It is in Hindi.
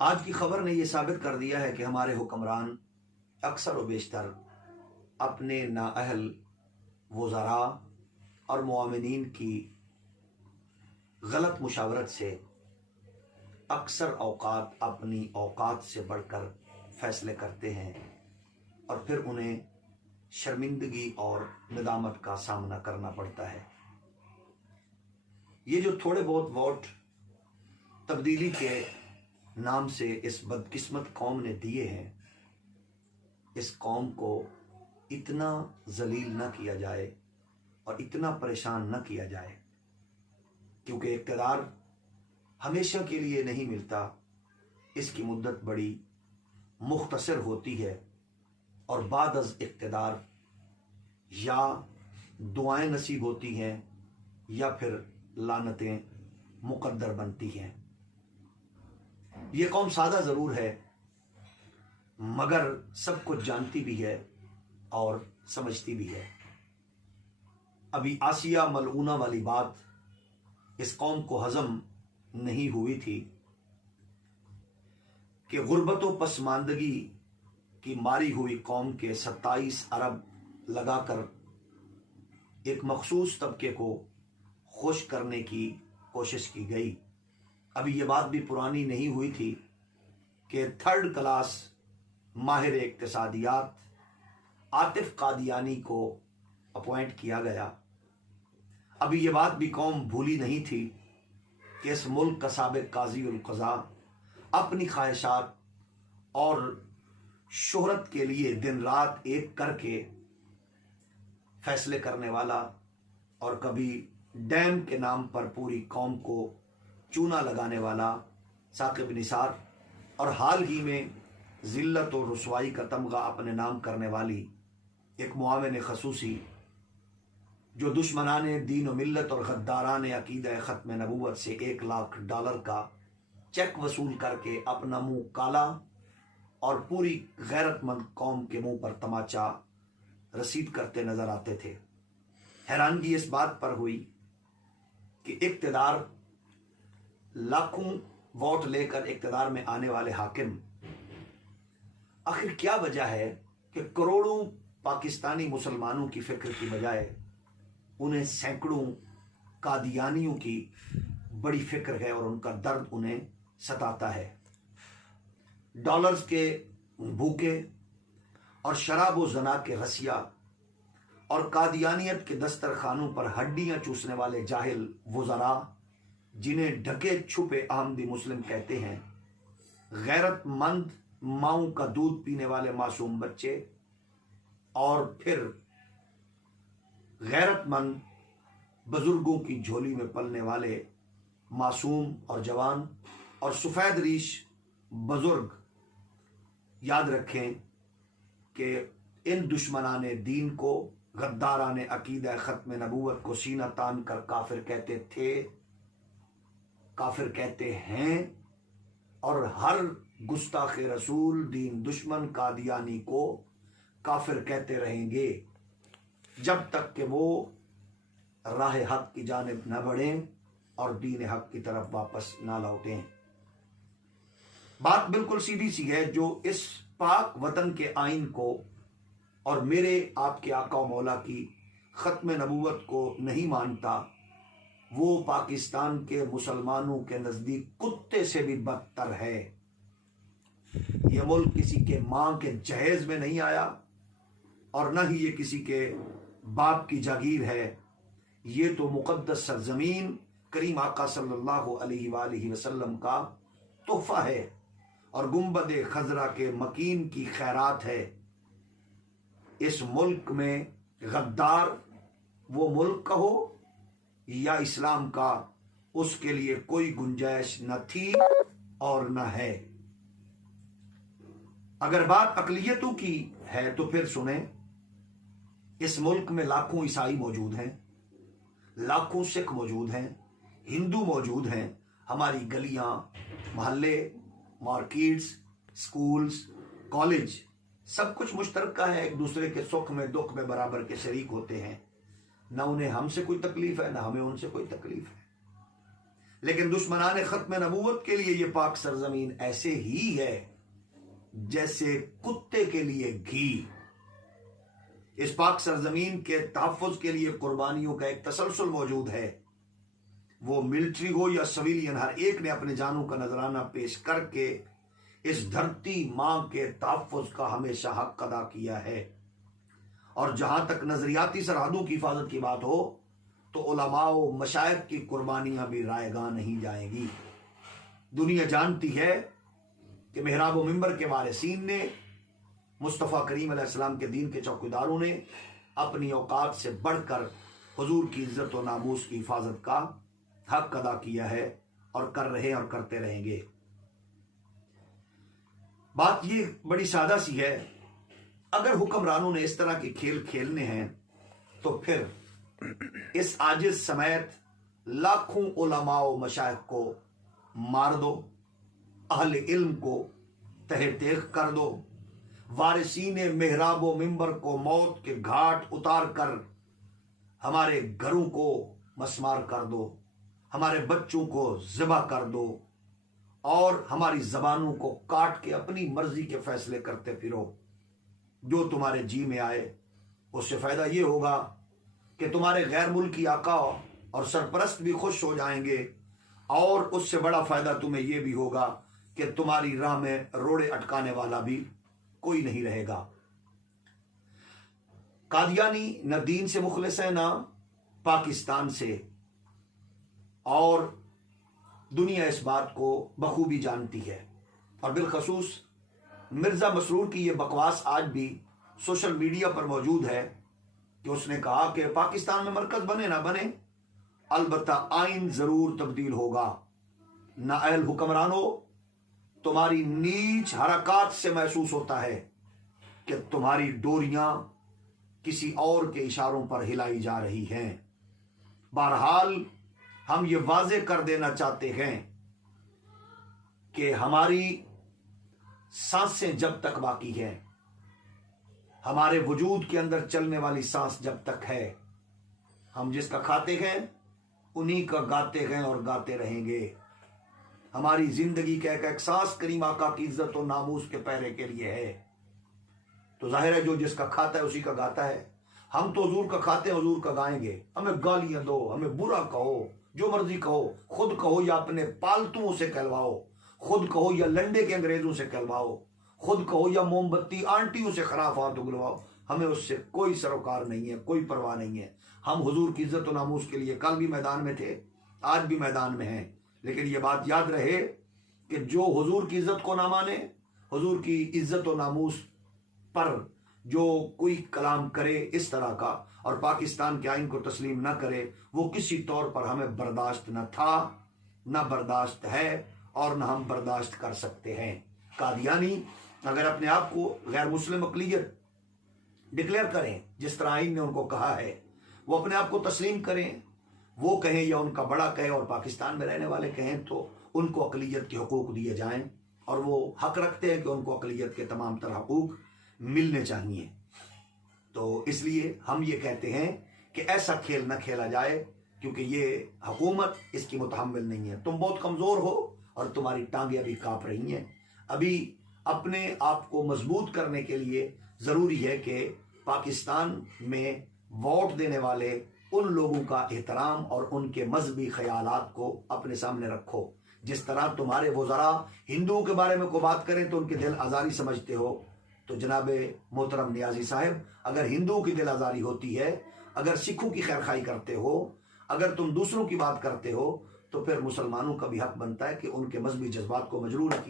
आज की खबर ने यह साबित कर दिया है कि हमारे हुक्मरान अक्सर व बेशतर अपने नाअहल वज़रा और मुआविनीन की गलत मुशावरत से अक्सर औकात अपनी औकात से बढ़कर फैसले करते हैं और फिर उन्हें शर्मिंदगी और नदामत का सामना करना पड़ता है। ये जो थोड़े बहुत वोट तब्दीली के नाम से इस बदकिस्मत कौम ने दिए हैं, इस कौम को इतना जलील न किया जाए और इतना परेशान न किया जाए, क्योंकि इक़्तिदार हमेशा के लिए नहीं मिलता। इसकी मुद्दत बड़ी मुख्तसर होती है और बाद अज़ इक़्तिदार या दुआएं नसीब होती हैं या फिर लानतें मुक़द्दर बनती हैं। ये कौम सादा ज़रूर है मगर सब कुछ जानती भी है और समझती भी है। अभी आसिया मलऊना वाली बात इस कौम को हज़म नहीं हुई थी कि गुर्बत व पसमानदगी की मारी हुई कौम के 27 अरब लगाकर एक मखसूस तबके को खुश करने की कोशिश की गई। अभी ये बात भी पुरानी नहीं हुई थी कि 3rd क्लास माहिर इक्तिसादियात आतिफ कादियानी को अपॉइंट किया गया। अभी ये बात भी कौम भूली नहीं थी कि इस मुल्क का साबिक काजी उल क़ज़ा अपनी ख्वाहिशात और शोहरत के लिए दिन रात एक करके फैसले करने वाला और कभी डैम के नाम पर पूरी कौम को चूना लगाने वाला साकिब निसार और हाल ही में ज़िल्लत और रुसवाई का तमगा अपने नाम करने वाली एक मुआविन खसूसी जो दुश्मनाने दीन व मिल्लत और गद्दाराने अकीदा ख़त्म नबूवत से $1 लाख का चेक वसूल करके अपना मुंह काला और पूरी गैरतमंद कौम के मुंह पर तमाचा रसीद करते नजर आते थे। हैरानगी इस बात पर हुई कि इक़्तिदार लाखों वोट लेकर इक़्तिदार में आने वाले हाकिम आखिर क्या वजह है कि करोड़ों पाकिस्तानी मुसलमानों की फिक्र की बजाय उन्हें सैकड़ों कादियानियों की बड़ी फिक्र है और उनका दर्द उन्हें सताता है। डॉलर्स के भूखे और शराब व जना के रसिया और कादियानियत के दस्तरखानों पर हड्डियां चूसने वाले जाहिल वज़रा जिन्हें ढके छुपे अहमदी मुस्लिम कहते हैं, गैरतमंद माओं का दूध पीने वाले मासूम बच्चे और फिर गैरतमंद बुजुर्गों की झोली में पलने वाले मासूम और जवान और सफ़ेद रीश बुजुर्ग याद रखें कि इन दुश्मनाने दीन को, गद्दाराने अकीदा ख़त्म नबूवत को सीना तान कर काफिर कहते थे, काफिर कहते हैं और हर गुस्ताख रसूल दीन दुश्मन कादियानी को काफिर कहते रहेंगे जब तक कि वो राह हक की जानिब न बढ़ें और दीन हक की तरफ वापस ना लौटें। बात बिल्कुल सीधी सी है। जो इस पाक वतन के आइन को और मेरे आपके आका मौला की ख़त्म नबूवत को नहीं मानता, वो पाकिस्तान के मुसलमानों के नज़दीक कुत्ते से भी बदतर है। ये मुल्क किसी के माँ के जहेज में नहीं आया और न ही ये किसी के बाप की जागीर है। ये तो मुक़द्दस सरज़मीन करीम आका सल्लल्लाहु अलैहि वसल्लम का तोहफ़ा है और गुंबद खजरा के मकीन की खैरात है। इस मुल्क में गद्दार वो मुल्क कहो या इस्लाम का, उसके लिए कोई गुंजाइश न थी और न है। अगर बात अक़लियतों की है तो फिर सुने, इस मुल्क में लाखों ईसाई मौजूद हैं, लाखों सिख मौजूद हैं, हिंदू मौजूद हैं। हमारी गलियां, मोहल्ले, मार्केट्स, स्कूल्स, कॉलेज सब कुछ मुश्तरका है। एक दूसरे के सुख में दुख में बराबर के शरीक होते हैं। ना उन्हें हमसे कोई तकलीफ है ना हमें उनसे कोई तकलीफ है। लेकिन दुश्मनाने खत्म नबूवत के लिए ये पाक सरजमीन ऐसे ही है जैसे कुत्ते के लिए घी। इस पाक सरजमीन के तहफ़्फ़ुज़ के लिए कुर्बानियों का एक तसलसल मौजूद है। वो मिलिट्री हो या सिविलियन, हर एक ने अपने जानों का नजराना पेश करके इस धरती माँ के तहफ़्फ़ुज़ का हमेशा हक अदा किया है। और जहां तक नजरियाती सरहदों की हिफाजत की बात हो तो उलमाओ मशाइख की कुर्बानियां भी रायगां नहीं जाएंगी। दुनिया जानती है कि मेहराब व मिंबर के वारिसीन ने, मुस्तफ़ा करीम अलैहिस्सलाम के दीन के चौकीदारों ने अपनी औकात से बढ़कर हुजूर की इज्जत व नामूस की हिफाजत का हक अदा किया है और कर रहे और करते रहेंगे। बात ये बड़ी सादा सी है, अगर हुक्मरानों ने इस तरह के खेल खेलने हैं तो फिर इस आजिज समेत लाखों उलमा व मशाइख को मार दो, अहले इल्म को तहे तेख कर दो, वारिसीन मेहराब व मिंबर को मौत के घाट उतार कर हमारे घरों को मसमार कर दो, हमारे बच्चों को ज़िबा कर दो और हमारी ज़बानों को काट के अपनी मर्जी के फैसले करते फिरो। जो तुम्हारे जी में आए उससे फ़ायदा ये होगा कि तुम्हारे गैर मुल्की आका और सरपरस्त भी खुश हो जाएंगे, और उससे बड़ा फ़ायदा तुम्हें यह भी होगा कि तुम्हारी राह में रोड़े अटकाने वाला भी कोई नहीं रहेगा। कादियानी न दीन से मुखलिस है ना पाकिस्तान से, और दुनिया इस बात को बखूबी जानती है। और बिलखसूस मिर्ज़ा मसरूर की ये बकवास आज भी सोशल मीडिया पर मौजूद है कि उसने कहा कि पाकिस्तान में मरकज बने ना बने, अलबत्ता आइन ज़रूर तब्दील होगा। नाअहल हुक्मरानो, तुम्हारी नीच हरकत से महसूस होता है कि तुम्हारी डोरियां किसी और के इशारों पर हिलाई जा रही हैं। बहरहाल हम ये वाजे कर देना चाहते हैं कि हमारी सांसें जब तक बाकी हैं, हमारे वजूद के अंदर चलने वाली सांस जब तक है, हम जिसका खाते हैं उन्हीं का गाते हैं और गाते रहेंगे। हमारी जिंदगी का एक सांस करीम आका की इज्जत और नामूस के पहरे के लिए है। तो जाहिर है जो जिसका खाता है उसी का गाता है। हम तो हुजूर का खाते हैं, हुजूर का गाएंगे। हमें गालियां दो, हमें बुरा कहो, जो मर्जी कहो, खुद कहो या अपने पालतुओं से कहलवाओ, खुद कहो या लंडे के अंग्रेजों से कहलवाओ, खुद कहो या मोमबत्ती आंटियों से खराफात उगलवाओ, हमें उससे कोई सरोकार नहीं है, कोई परवाह नहीं है। हम हुजूर की इज्जत और नामूस के लिए कल भी मैदान में थे, आज भी मैदान में हैं। लेकिन ये बात याद रहे कि जो हुजूर की इज्जत को ना माने, हुजूर की इज्जत और नामूस पर जो कोई कलाम करे इस तरह का और पाकिस्तान के आइन को तस्लीम ना करे, वो किसी तौर पर हमें बर्दाश्त न था, न बर्दाश्त है और न हम बर्दाश्त कर सकते हैं। कादियानी अगर अपने आप को गैर मुस्लिम अक़लियत डिक्लेयर करें, जिस तरह आइन ने उनको कहा है, वो अपने आप को तस्लीम करें, वो कहें या उनका बड़ा कहे और पाकिस्तान में रहने वाले कहें, तो उनको अक़लियत के हुकूक दिए जाएं और वो हक रखते हैं कि उनको अक़लियत के तमाम तरह हुकूक मिलने चाहिए। तो इसलिए हम ये कहते हैं कि ऐसा खेल न खेला जाए, क्योंकि ये हुकूमत इसकी मुतहम्मिल नहीं है। तुम बहुत कमज़ोर हो और तुम्हारी टांगें अभी काँप रही हैं। अभी अपने आप को मजबूत करने के लिए ज़रूरी है कि पाकिस्तान में वोट देने वाले उन लोगों का एहतराम और उनके मजहबी ख्यालात को अपने सामने रखो। जिस तरह तुम्हारे वज़रा हिंदुओं के बारे में को बात करें तो उनके दिल आज़ारी समझते हो, तो जनाब मोहतरम नियाजी साहब, अगर हिंदुओं की दिल आज़ारी होती है, अगर सिखों की खैर खाई करते हो, अगर तुम दूसरों की बात करते हो, तो फिर मुसलमानों का भी हक बनता है कि उनके मजहबी जज्बात को मजरूह रखिए।